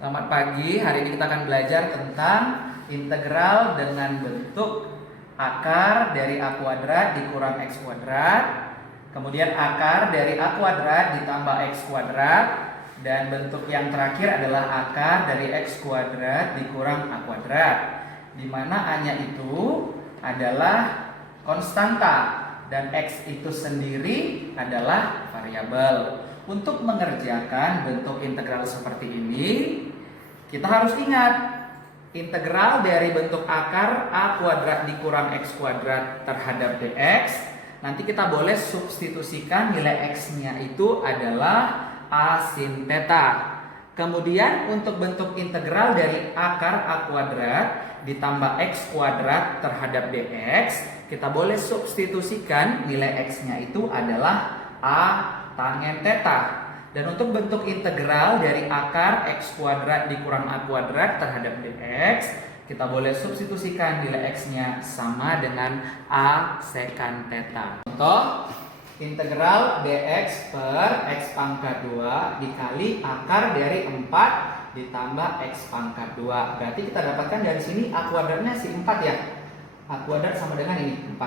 Selamat pagi, hari ini kita akan belajar tentang integral dengan bentuk akar dari A kuadrat dikurang X kuadrat, kemudian akar dari A kuadrat ditambah X kuadrat, dan bentuk yang terakhir adalah akar dari X kuadrat dikurang A kuadrat, di mana A-nya itu adalah konstanta dan X itu sendiri adalah variabel. Untuk mengerjakan bentuk integral seperti ini, kita harus ingat integral dari bentuk akar A kuadrat dikurang X kuadrat terhadap dx. Nanti kita boleh substitusikan nilai X-nya itu adalah A sin theta. Kemudian untuk bentuk integral dari akar A kuadrat ditambah X kuadrat terhadap dx, kita boleh substitusikan nilai X-nya itu adalah A tangen theta. Dan untuk bentuk integral dari akar X kuadrat dikurang A kuadrat terhadap dx, kita boleh substitusikan nilai X-nya sama dengan A secant theta. Contoh, integral dx per X pangkat 2 dikali akar dari 4 ditambah X pangkat 2. Berarti kita dapatkan dari sini A kuadratnya si 4 ya. A kuadrat sama dengan ini 4.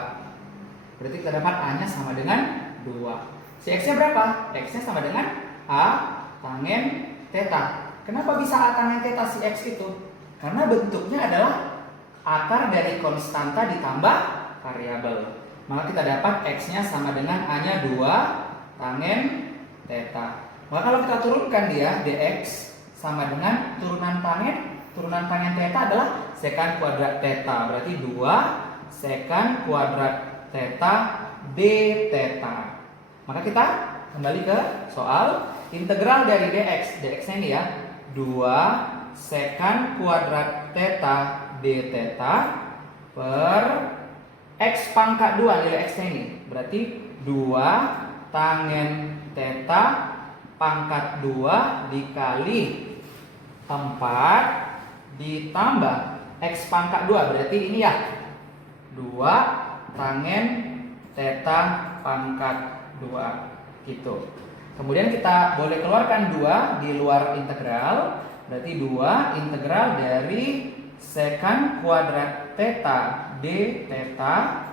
Berarti kita dapat A-nya sama dengan 2. Si X-nya berapa? X-nya sama dengan A tangen theta. Kenapa bisa A tangen theta si X itu? Karena bentuknya adalah akar dari konstanta ditambah variabel. Maka kita dapat X-nya sama dengan A-nya 2 tangen theta. Maka kalau kita turunkan dia, dx sama dengan turunan tangen theta adalah secant kuadrat theta. Berarti 2 secant kuadrat theta d theta. Maka kita kembali ke soal integral dari dx. Dx-nya ini ya, 2 secant kuadrat theta d theta per X pangkat 2, nilai X-nya ini. Berarti 2 tangen theta pangkat 2 dikali 4 ditambah X pangkat 2. Berarti ini ya, 2 tangen theta pangkat 2 gitu. Kemudian kita boleh keluarkan 2 di luar integral. Berarti 2 integral dari secant kuadrat theta d theta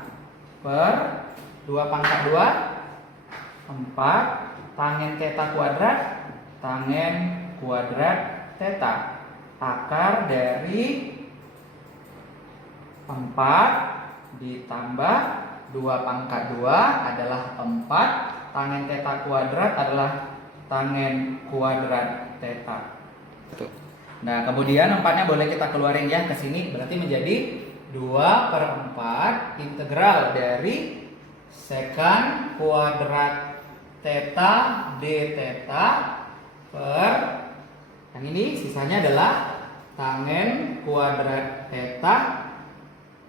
per 2 pangkat 2 4 tangen theta kuadrat tangen kuadrat theta. Akar dari 4 ditambah 2 pangkat 2 adalah 4, tangen theta kuadrat adalah tangen kuadrat theta. Nah, kemudian 4-nya boleh kita keluarin ya ke sini, berarti menjadi 2/4 integral dari secant kuadrat theta d theta per yang ini sisanya adalah tangen kuadrat theta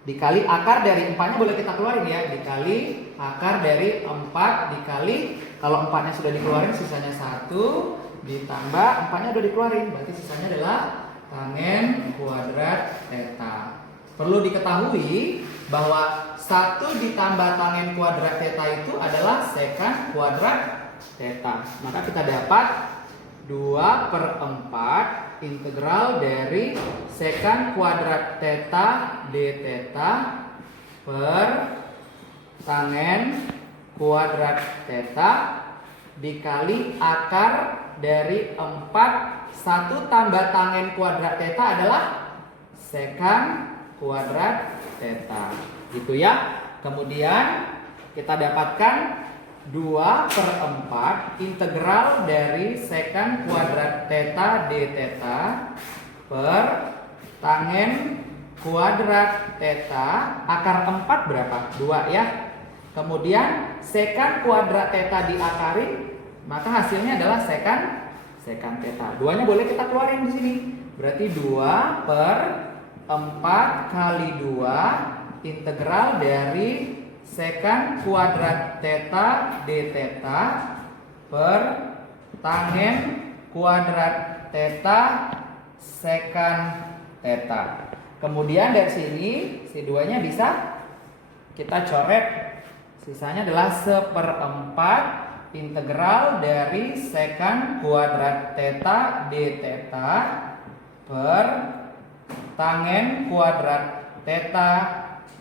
dikali akar dari 4-nya boleh kita keluarin ya, dikali akar dari 4 dikali, kalau 4-nya sudah dikeluarin sisanya 1 ditambah 4-nya udah dikeluarin, berarti sisanya adalah tangen kuadrat theta. Perlu diketahui bahwa 1 ditambah tangen kuadrat theta itu adalah secant kuadrat theta. Maka kita dapat 2/4 integral dari secant kuadrat theta d theta per tangen kuadrat theta dikali akar dari 4. 1 tambah tangen kuadrat theta adalah secant kuadrat theta. Gitu ya. Kemudian kita dapatkan 2/4 integral dari secant kuadrat theta d theta per tangen kuadrat theta akar 4 berapa? 2 ya. Kemudian secant kuadrat theta diakarin, maka hasilnya adalah secant theta. 2-nya boleh kita keluarin di sini. Berarti 2/4 kali 2 integral dari secant kuadrat theta d theta per tangen kuadrat theta secant theta. Kemudian dari sini si 2-nya bisa kita coret, sisanya adalah 1/4 integral dari sekant kuadrat theta d theta per tangen kuadrat theta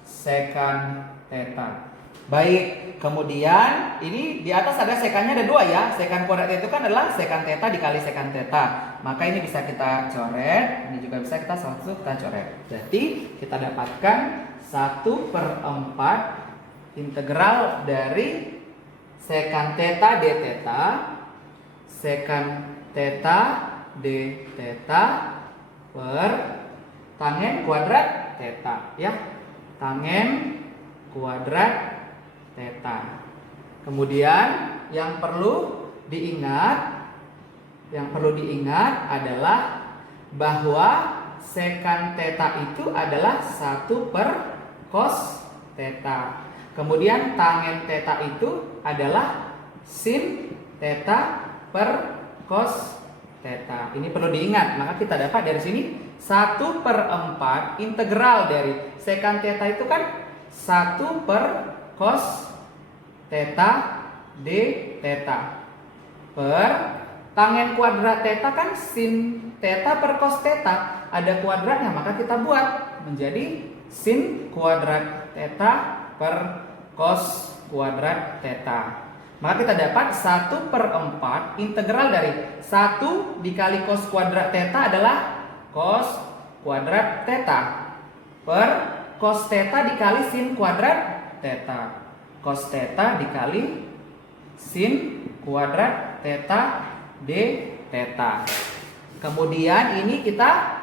sekant theta. Baik, kemudian ini di atas ada sekannya ada 2 ya. Sekant kuadrat itu kan adalah sekant theta dikali sekant theta. Maka ini bisa kita coret, ini juga bisa kita coret. Berarti kita dapatkan 1/4 integral dari sekant theta d theta sekant theta d theta per tangen kuadrat theta ya. Tangen kuadrat theta. Kemudian yang perlu diingat adalah bahwa sekant theta itu adalah 1/cos theta. Kemudian tangen theta itu adalah sin theta per cos theta. Ini perlu diingat. Maka kita dapat dari sini 1/4 integral dari sekant theta itu kan 1/cos theta d theta per tangen kuadrat theta kan sin theta per cos theta. Ada kuadratnya, maka kita buat menjadi sin kuadrat theta per cos kuadrat theta. Maka kita dapat 1/4 integral dari 1 dikali cos kuadrat theta adalah cos kuadrat theta per cos theta dikali sin kuadrat theta. Cos theta dikali sin kuadrat theta d theta. Kemudian ini kita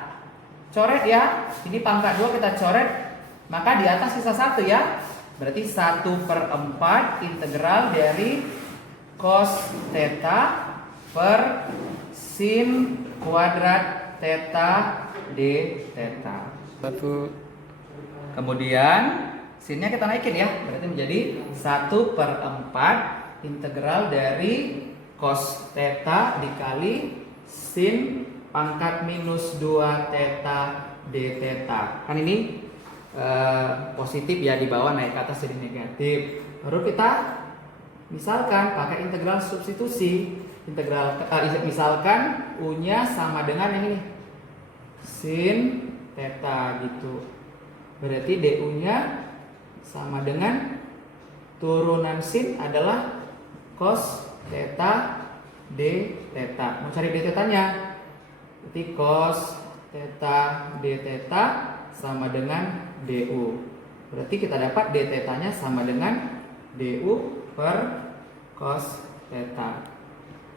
coret ya. Ini pangkat 2 kita coret. Maka di atas sisa 1 ya. Berarti 1/4 integral dari cos theta per sin kuadrat theta d theta. Kemudian sinnya kita naikin ya. Berarti menjadi 1/4 integral dari cos theta dikali sin pangkat minus 2 theta d theta. Kan ini positif ya, di bawah naik ke atas jadi negatif. Baru kita misalkan pakai integral substitusi. Misalkan u-nya sama dengan yang ini, sin theta gitu. Berarti du-nya sama dengan turunan sin adalah cos theta d theta. Mau cari d theta-nya. Berarti cos theta d theta sama dengan du. Berarti kita dapat d theta-nya sama dengan du per cos theta.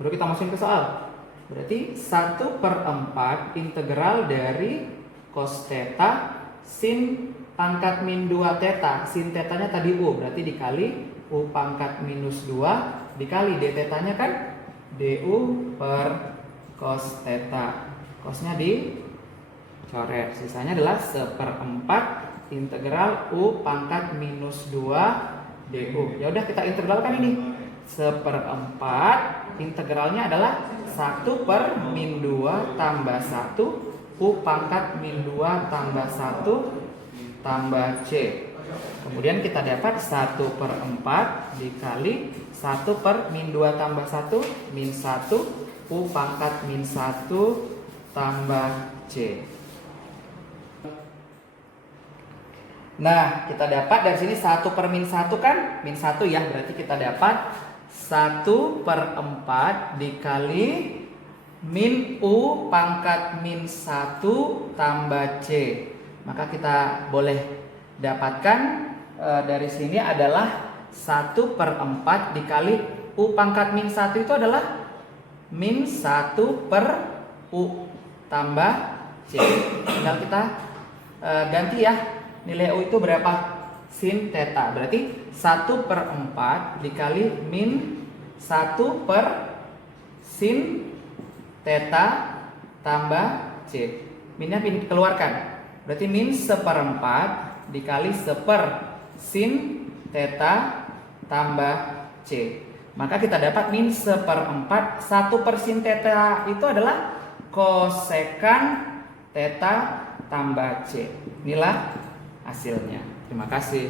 Baru kita masukin ke soal. Berarti 1/4 integral dari cos theta sin pangkat min 2 theta. Sin theta-nya tadi u, berarti dikali u pangkat minus 2 dikali d theta-nya kan du per cos theta. Cosnya dicoret. Sisanya adalah 1/4 integral u pangkat minus 2 du. Ya udah kita integralkan ini. 1/4 integralnya adalah 1/-2 tambah 1 u pangkat min 2 tambah 1 tambah c. Kemudian kita dapat 1/4 dikali 1/-2 tambah 1 min 1 u pangkat min 1 tambah c. Nah, kita dapat dari sini 1/-1 kan min 1 ya. Berarti kita dapat 1/4 dikali min u pangkat min 1 tambah c. Maka kita boleh dapatkan dari sini adalah 1/4 dikali u pangkat min 1 itu adalah min 1/u tambah c. Tinggal kita ganti ya. Nilai u itu berapa? Sin theta. Berarti 1/4 dikali min 1 per sin theta tambah c. Minnya keluarkan. Berarti min 1/4 dikali 1 sin theta tambah c. Maka kita dapat min 1/4. 1 per sin theta itu adalah kosekan theta tambah c. Inilah hasilnya. Terima kasih.